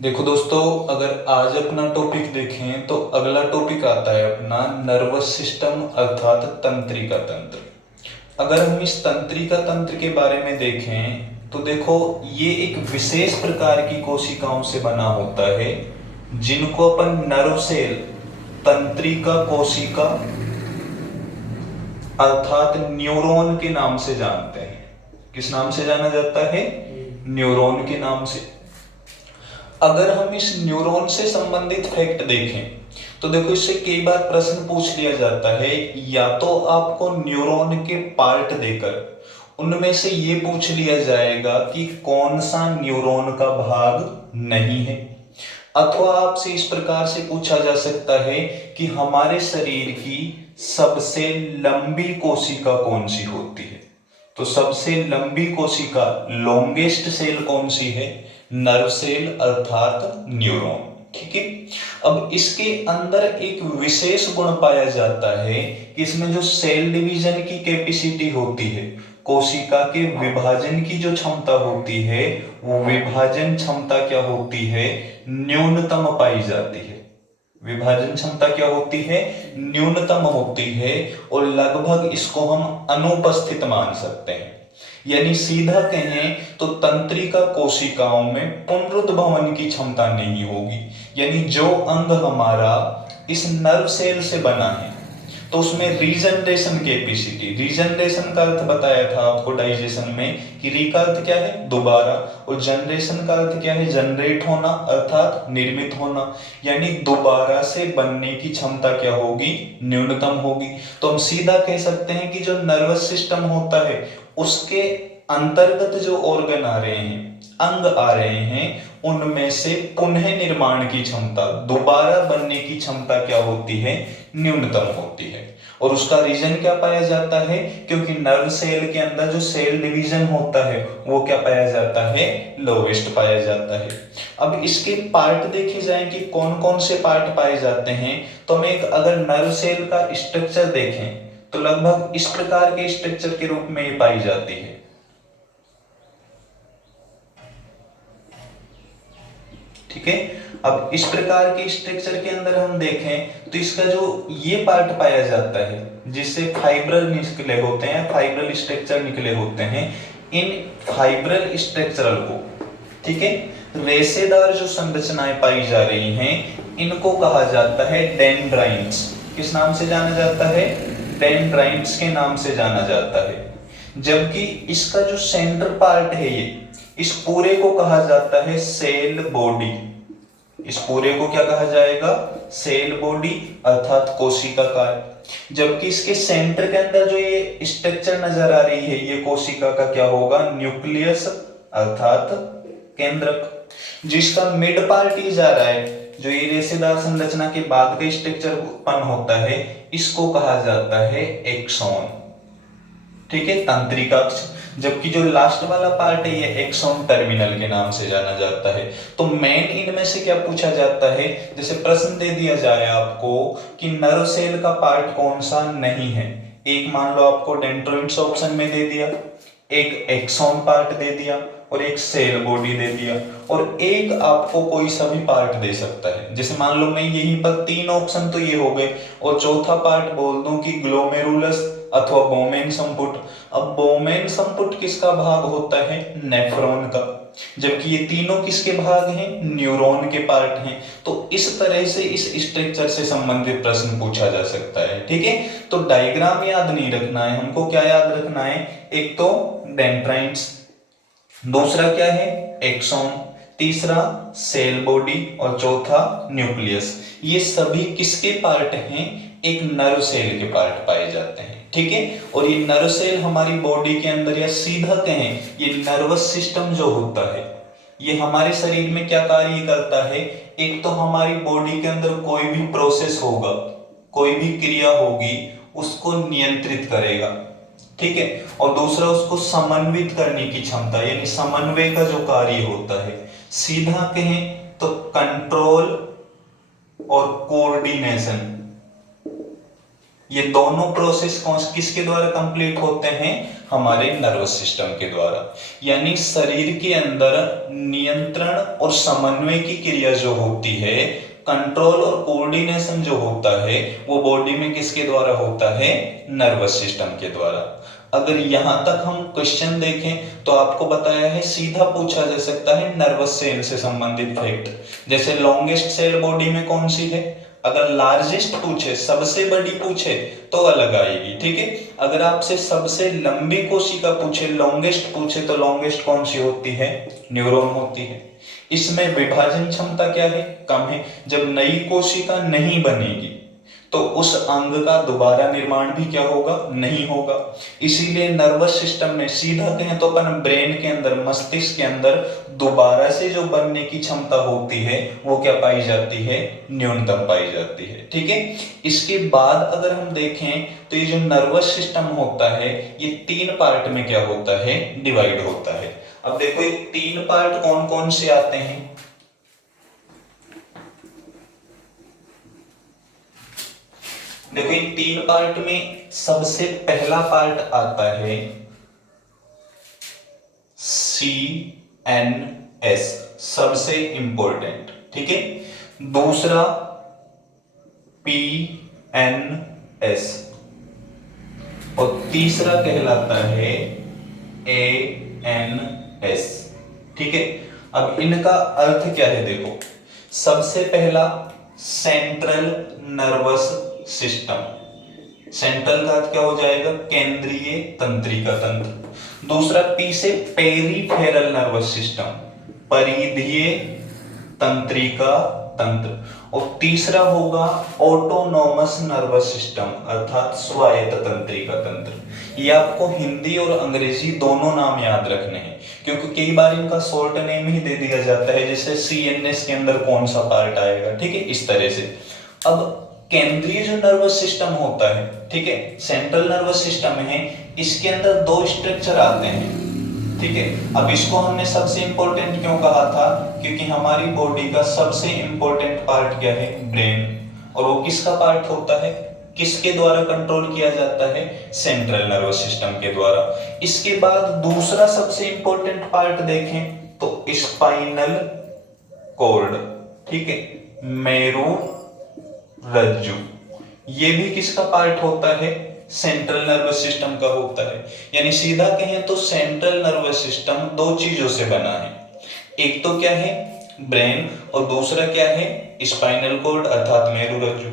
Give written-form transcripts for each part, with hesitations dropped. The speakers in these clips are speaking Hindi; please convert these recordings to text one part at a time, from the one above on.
देखो दोस्तों, अगर आज अपना टॉपिक देखें तो अगला टॉपिक आता है अपना नर्वस सिस्टम अर्थात तंत्रिका तंत्र। अगर हम इस तंत्रिका तंत्र के बारे में देखें तो देखो, ये एक विशेष प्रकार की कोशिकाओं से बना होता है जिनको अपन नर्व सेल, तंत्रिका कोशिका अर्थात न्यूरॉन के नाम से जानते हैं। किस नाम से जाना जाता है? न्यूरॉन के नाम से। अगर हम इस न्यूरॉन से संबंधित फैक्ट देखें तो देखो, इससे कई बार प्रश्न पूछ लिया जाता है, या तो आपको न्यूरॉन के पार्ट देकर उनमें से ये पूछ लिया जाएगा कि कौन सा न्यूरॉन का भाग नहीं है, अथवा आपसे इस प्रकार से पूछा जा सकता है कि हमारे शरीर की सबसे लंबी कोशिका कौन सी होती है। तो सबसे लंबी कोशिका, लॉन्गेस्ट सेल कौन सी है? नर्व सेल अर्थात न्यूरॉन। ठीक है। अब इसके अंदर एक विशेष गुण पाया जाता है कि इसमें जो सेल डिवीजन की कैपेसिटी होती है, कोशिका के विभाजन की जो क्षमता होती है, वो विभाजन क्षमता क्या होती है? न्यूनतम पाई जाती है। विभाजन क्षमता क्या होती है? न्यूनतम होती है, और लगभग इसको हम अनुपस्थित मान सकते हैं। यानी सीधा कहें तो तंत्रिका कोशिकाओं में पुनरुद्भवन की क्षमता नहीं होगी। यानी जो अंग हमारा इस नर्व सेल से बना है तो उसमें रीजनरेशन कैपेसिटी, रीजनरेशन का अर्थ बताया था आपको डाइजेशन में कि री का अर्थ क्या है? दोबारा, और जनरेशन का अर्थ क्या है? जनरेट होना अर्थात निर्मित होना। यानी दोबारा से बनने की क्षमता क्या होगी? न्यूनतम होगी। तो हम सीधा कह सकते हैं कि जो नर्वस सिस्टम होता है उसके अंतर्गत जो ऑर्गन आ रहे हैं, अंग आ रहे हैं, उनमें से पुनः निर्माण की क्षमता, दोबारा बनने की क्षमता क्या होती है? न्यूनतम होती है। और उसका रीजन क्या पाया जाता है? क्योंकि नर्व सेल के अंदर जो सेल डिवीजन होता है वो क्या पाया जाता है? लोवेस्ट पाया जाता है। अब इसके पार्ट देखे जाएं कि कौन कौन से पार्ट पाए जाते हैं, तो हम एक अगर नर्व सेल का स्ट्रक्चर देखें तो लगभग इस प्रकार के स्ट्रक्चर के रूप में ये पाई जाती है। ठीक है। अब इस प्रकार के स्ट्रक्चर के अंदर हम देखें तो इसका जो ये पार्ट पाया जाता है जिससे फाइब्रल निकले होते हैं, फाइब्रल स्ट्रक्चर निकले होते हैं, इन फाइब्रल स्ट्रक्चरल को, ठीक है, रेशेदार जो संरचनाएं पाई जा रही हैं इनको कहा जाता है डेंड्राइट्स। किस नाम से जाना जाता है? डेंड्राइट्स के नाम से जाना जाता है। जबकि इसका जो सेंटर पार्ट है, ये इस पूरे को कहा जाता है सेल बॉडी। इस पूरे को क्या कहा जाएगा? सेल बॉडी अर्थात कोशिकाकार। जबकि इसके सेंटर के अंदर जो ये स्ट्रक्चर नजर आ रही है, ये कोशिका का क्या होगा? न्यूक्लियस अर्थात केंद्रक। जिसका मिड पार्ट ही जा रहा है, जो ये रेशेदार संरचना के बाद का स्ट्रक्चर उत्पन्न होता है, इसको कहा जाता है एक्सॉन। ठीक है, तंत्रिकाक्ष। जबकि जो लास्ट वाला पार्ट है ये एक्सॉन टर्मिनल के नाम से जाना जाता है। तो मेन इनमें से क्या पूछा जाता है? जैसे प्रश्न दे दिया जाए आपको कि नर्व सेल का पार्ट कौन सा नहीं है, एक मान लो आपको डेंड्राइट्स ऑप्शन में दे दिया, एक एक्सॉन पार्ट दे दिया, और एक सेल बॉडी दे दिया, और एक आपको कोई सा भी पार्ट दे सकता है। जैसे मान लो मैं यहीं पर तीन ऑप्शन तो ये हो गए, और चौथा पार्ट बोल दूं कि ग्लोमेरुलस अथवा बोमेन संपुट। अब बोमेन संपुट किसका भाग होता है? नेफ्रॉन का। जबकि ये तीनों किसके भाग हैं? न्यूरॉन के पार्ट हैं। तो इस तरह से इस स्ट्रक्चर से संबंधित प्रश्न पूछा जा सकता है। ठीक है, तो डायग्राम याद नहीं रखना है हमको, क्या याद रखना है? एक तो डेंड्राइट्स, दूसरा क्या है? एक्सॉन, तीसरा सेल बॉडी, और चौथा न्यूक्लियस। ये सभी किसके पार्ट हैं? एक नर्व सेल के पार्ट पाए जाते हैं। ठीक है, और ये नर्व सेल हमारी बॉडी के अंदर, या सीधा कहें ये नर्वस सिस्टम जो होता है, ये हमारे शरीर में क्या कार्य करता है? एक तो हमारी बॉडी के अंदर कोई भी प्रोसेस होगा, कोई भी क्रिया होगी, उसको नियंत्रित करेगा। ठीक है, और दूसरा उसको समन्वित करने की क्षमता, यानी समन्वय का जो कार्य होता है, सीधा कहें तो कंट्रोल और कोऑर्डिनेशन, ये दोनों प्रोसेस किसके द्वारा कंप्लीट होते हैं? हमारे नर्वस सिस्टम के द्वारा। यानी शरीर के अंदर नियंत्रण और समन्वय की क्रिया जो होती है, कंट्रोल और कोऑर्डिनेशन जो होता है, वो बॉडी में किसके द्वारा होता है? नर्वस सिस्टम के द्वारा। अगर यहां तक हम क्वेश्चन देखें तो आपको बताया है, सीधा पूछा जा सकता है नर्वस सेल से संबंधित फैक्ट। जैसे लॉन्गेस्ट सेल बॉडी में कौन सी है? अगर लार्जेस्ट पूछे, सबसे बड़ी पूछे, तो अलग आएगी, ठीक है। अगर आपसे सबसे लंबी कोशिका पूछे, लॉन्गेस्ट पूछे, तो लॉन्गेस्ट कौन सी होती है? न्यूरॉन होती है। इसमें विभाजन क्षमता क्या है? कम है। जब नई कोशिका नहीं बनेगी तो उस अंग का दोबारा निर्माण भी क्या होगा? नहीं होगा। इसीलिए नर्वस सिस्टम में, सीधा कहें तो अपन ब्रेन के अंदर, मस्तिष्क के अंदर दोबारा से जो बनने की क्षमता होती है, वो क्या पाई जाती है? न्यूनतम पाई जाती है, ठीक है। इसके बाद अगर हम देखें तो ये जो नर्वस सिस्टम होता है, ये 3 पार्ट में क्या होता है? डिवाइड होता है। अब देखो ये 3 पार्ट कौन कौन से आते हैं? देखो इन 3 पार्ट में सबसे पहला पार्ट आता है CNS, सबसे इंपॉर्टेंट, ठीक है। दूसरा PNS और तीसरा कहलाता है ANS, ठीक है। अब इनका अर्थ क्या है? देखो, सबसे पहला सेंट्रल नर्वस सिस्टम, सेंट्रल का अर्थ क्या हो जाएगा? केंद्रीय तंत्रिका तंत्र। दूसरा पी से पेरिफेरल नर्वस सिस्टम, परिधीय तंत्रिका तंत्र। और तीसरा होगा ऑटोनोमस नर्वस सिस्टम, अर्थात स्वायत्त तंत्रिका तंत्र। ये आपको हिंदी और अंग्रेजी दोनों नाम याद रखने हैं, क्योंकि कई बार इनका शॉर्ट नेम ही दे दिया जाता है, जैसे CNS के अंदर कौन सा पार्ट आएगा, ठीक है, इस तरह से। अब केंद्रीय जो नर्वस सिस्टम होता है, ठीक है, सेंट्रल नर्वस सिस्टम है, इसके अंदर 2 स्ट्रक्चर आते हैं, ठीक है। अब इसको हमने सबसे इंपॉर्टेंट क्यों कहा था? क्योंकि हमारी बॉडी का सबसे इंपॉर्टेंट पार्ट क्या है? ब्रेन। और वो किसका पार्ट होता है? किसके द्वारा कंट्रोल किया जाता है? सेंट्रल नर्वस सिस्टम के द्वारा। इसके बाद दूसरा सबसे इंपॉर्टेंट पार्ट देखें तो स्पाइनल कॉर्ड, ठीक है, मेरु रज्जु। ये भी किसका पार्ट होता है? सेंट्रल नर्वस सिस्टम का होता है। यानी सीधा कहें तो सेंट्रल नर्वस सिस्टम 2 चीजों से बना है। एक तो क्या है? ब्रेन, और दूसरा क्या है? स्पाइनल कॉर्ड अर्थात मेरुरज्जु।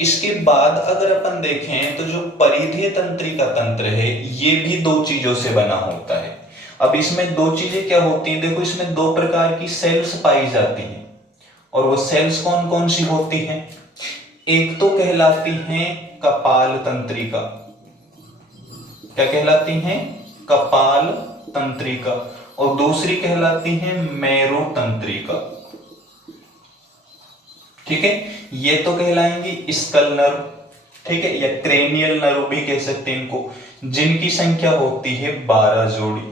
इसके बाद अगर अपन देखें तो जो परिधीय तंत्रिका तंत्र है, ये भी 2 चीजों से बना होता है। अब इसमें 2 चीजें क्या होती हैं? देखो, इसमें 2 प्रकार की सेल्स पाई जाती हैं, और वो सेल्स कौन कौन सी होती हैं? एक तो कहलाती हैं कपाल तंत्रिका। क्या कहलाती हैं? कपाल तंत्रिका। और दूसरी कहलाती हैं मेरु तंत्रिका, ठीक है। ये तो कहलाएंगी स्कल नर्व, ठीक है, या क्रेनियल नर्व भी कह सकते हैं इनको, जिनकी संख्या होती है 12 जोड़ी।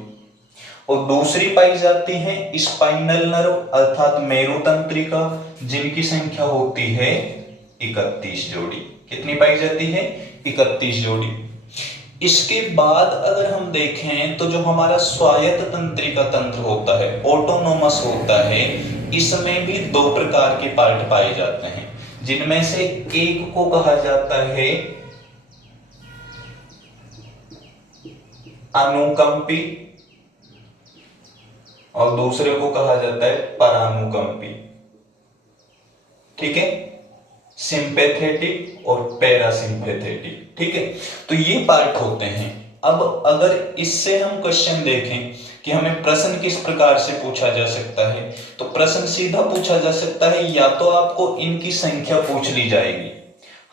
और दूसरी पाई जाती है स्पाइनल नर्व अर्थात मेरु तंत्रिका, जिनकी संख्या होती है 31 जोड़ी। कितनी पाई जाती है? 31 जोड़ी। इसके बाद अगर हम देखें तो जो हमारा स्वायत्त तंत्रिका तंत्र होता है, ऑटोनोमस होता है, इसमें भी 2 प्रकार के पार्ट पाए जाते हैं, जिनमें से एक को कहा जाता है अनुकंपी और दूसरे को कहा जाता है परानुकंपी, ठीक है, सिंपैथेटिक और पैरासिम्पैथेटिक, ठीक है। तो ये पार्ट होते हैं। अब अगर इससे हम क्वेश्चन देखें कि हमें प्रश्न किस प्रकार से पूछा जा सकता है, तो प्रश्न सीधा पूछा जा सकता है, या तो आपको इनकी संख्या पूछ ली जाएगी।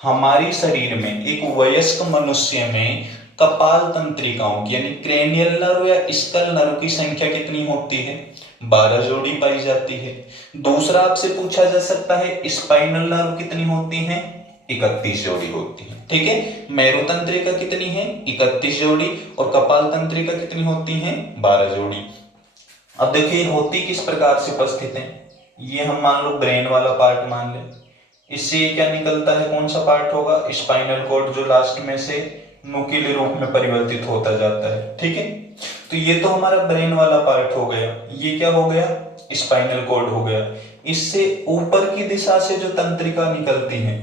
हमारी शरीर में एक वयस्क मनुष्य में कपाल तंत्रिकाओं की यानी क्रेनियल नर्व या स्कल नर्व की संख्या कितनी होती है? 12 जोड़ी पाई जाती है। दूसरा आपसे पूछा जा सकता है स्पाइनल नर्व कितनी होती है? 31 जोड़ी होती है, ठीक है। मेरु तंत्रिका कितनी है? 31 जोड़ी। और कपाल तंत्रिका कितनी होती है? 12 जोड़ी। अब देखिए होती किस प्रकार से उपस्थित है। ये हम मान लो ब्रेन वाला पार्ट मान ले, इससे क्या निकलता है? कौन सा पार्ट होगा? स्पाइनल कॉर्ड, जो लास्ट में से नुकीले रूप में परिवर्तित होता जाता है। ठीक है, तो ये तो हमारा ब्रेन वाला पार्ट हो गया। ये क्या हो गया, स्पाइनल कॉर्ड हो गया। इससे ऊपर की दिशा से जो तंत्रिका निकलती हैं,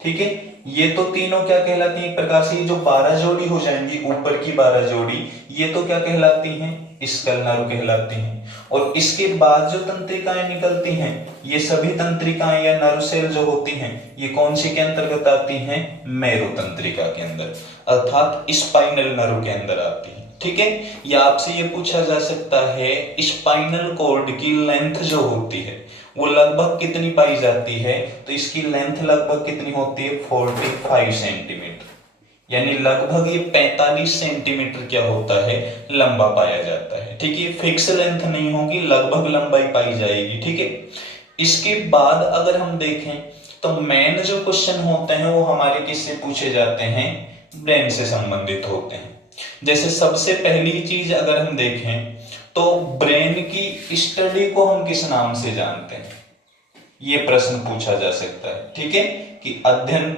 ठीक है, ये तो तीनों क्या कहलाती हैं, एक प्रकार से ये जो 12 जोड़ी हो जाएंगी, ऊपर की 12 जोड़ी, ये तो क्या कहलाती हैं, स्कल नर्व कहलाती हैं। और इसके बाद जो तंत्रिकाएं निकलती हैं, ये सभी तंत्रिकाएं या नर्व सेल जो होती हैं, ये कौन सी के अंतर्गत आती हैं, मेरो तंत्रिका के अंदर, अर्थात स्पाइनल नर्व के अंदर आती है। ठीक है, या आपसे ये पूछा जा सकता है स्पाइनल कॉर्ड की लेंथ जो होती है वो लगभग कितनी पाई जाती है, तो इसकी लेंथ लगभग कितनी होती है, 45 सेंटीमीटर, यानी लगभग ये 45 सेंटीमीटर क्या होता है, लंबा पाया जाता है। ठीक है, फिक्स लेंथ नहीं होगी, लगभग लंबाई पाई जाएगी। ठीक है, इसके बाद अगर हम देखें तो मेन जो क्वेश्चन होते हैं वो हमारे किससे पूछे जाते हैं, ब्रेन से संबंधित होते हैं। जैसे सबसे पहली चीज अगर हम देखें तो ब्रेन की स्टडी को हम किस नाम से जानते हैं, ये प्रश्न पूछा जा सकता है। ठीक है, कि अध्ययन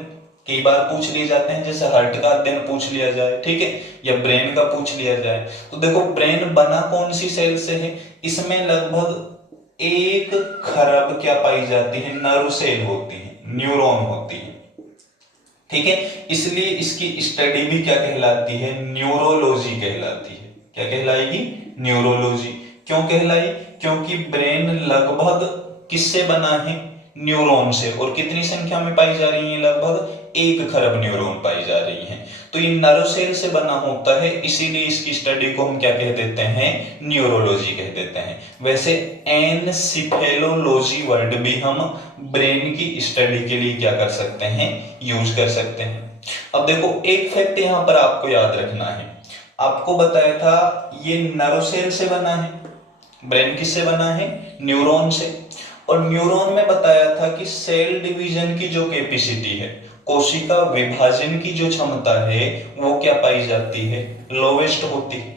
कई बार पूछ लिए जाते हैं, जैसे हार्ट का अध्ययन पूछ लिया जाए, ठीक है, या ब्रेन का पूछ लिया जाए। तो देखो ब्रेन बना कौन सी सेल से है, इसमें लगभग 1 खरब क्या पाई जाती है, नर्व सेल होती है, न्यूरॉन होती है। ठीक है, इसलिए इसकी स्टडी भी क्या कहलाती है, न्यूरोलॉजी कहलाती है। क्या कहलाएगी, न्यूरोलॉजी। क्यों कहलाई, क्योंकि ब्रेन लगभग किससे बना है, न्यूरॉन से, और कितनी संख्या में पाई जा रही है, लगभग 1 खरब न्यूरॉन पाई जा रही है। तो ये नर्व सेल से बना होता है, इसीलिए इसकी स्टडी को हम क्या कह देते हैं, न्यूरोलॉजी कह देते हैं। वैसे एनसिफेलोलॉजी वर्ड भी हम ब्रेन की स्टडी के लिए क्या कर सकते हैं, यूज कर सकते हैं। अब देखो एक फैक्ट यहां पर आपको याद रखना है, आपको बताया था ये नर्व सेल से बना है, ब्रेन किससे बना है, न्यूरॉन से। और न्यूरॉन में बताया था कि सेल डिवीजन की जो कैपेसिटी है, कोशिका विभाजन की जो क्षमता है, वो क्या पाई जाती है, लोवेस्ट होती है।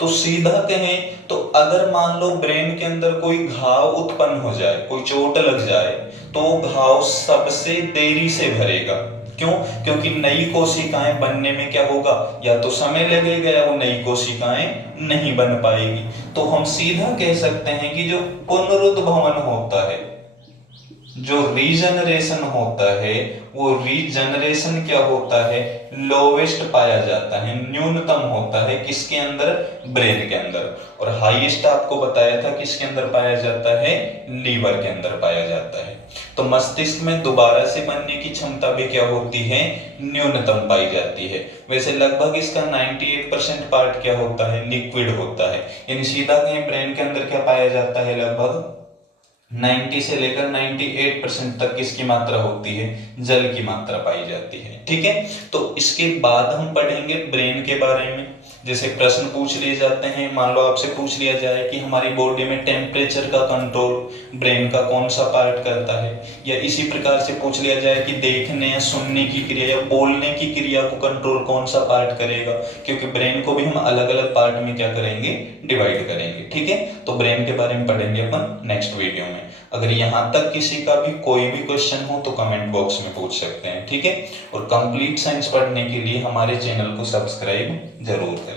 तो सीधा कहें तो अगर मान लो ब्रेन के अंदर कोई घाव उत्पन्न हो जाए, कोई चोट लग जाए, तो घाव सबसे देरी से भरेगा। क्यों, क्योंकि नई कोशिकाएं बनने में क्या होगा, या तो समय लगेगा या वो नई कोशिकाएं नहीं बन पाएगी। तो हम सीधा कह सकते हैं कि जो पुनरुद्भवन होता है, जो रीजनरेशन होता है, वो रीजनरेशन क्या होता है, लोवेस्ट पाया जाता है, न्यूनतम होता है, किसके अंदर, ब्रेन के अंदर। और हाईएस्ट आपको बताया था किसके अंदर पाया जाता है, लीवर के अंदर पाया जाता है। तो मस्तिष्क में दोबारा से बनने की क्षमता भी क्या होती है, न्यूनतम पाई जाती है। वैसे लगभग इसका 98% पार्ट क्या होता है, लिक्विड होता है। यानी सीधा कहीं ब्रेन के अंदर क्या पाया जाता है, लगभग 90 से लेकर 98% तक किसकी मात्रा होती है, जल की मात्रा पाई जाती है। ठीक है, तो इसके बाद हम पढ़ेंगे ब्रेन के बारे में। जैसे प्रश्न पूछ लिए जाते हैं, मान लो आपसे पूछ लिया जाए कि हमारी बॉडी में टेम्परेचर का कंट्रोल ब्रेन का कौन सा पार्ट करता है, या इसी प्रकार से पूछ लिया जाए कि देखने या सुनने की क्रिया या बोलने की क्रिया को कंट्रोल कौन सा पार्ट करेगा, क्योंकि ब्रेन को भी हम अलग अलग पार्ट में क्या करेंगे, डिवाइड करेंगे। ठीक है, तो ब्रेन के बारे में पढ़ेंगे अपन नेक्स्ट वीडियो में। अगर यहाँ तक किसी का भी कोई भी क्वेश्चन हो तो कमेंट बॉक्स में पूछ सकते हैं। ठीक है, और कंप्लीट साइंस पढ़ने के लिए हमारे चैनल को सब्सक्राइब जरूर करें।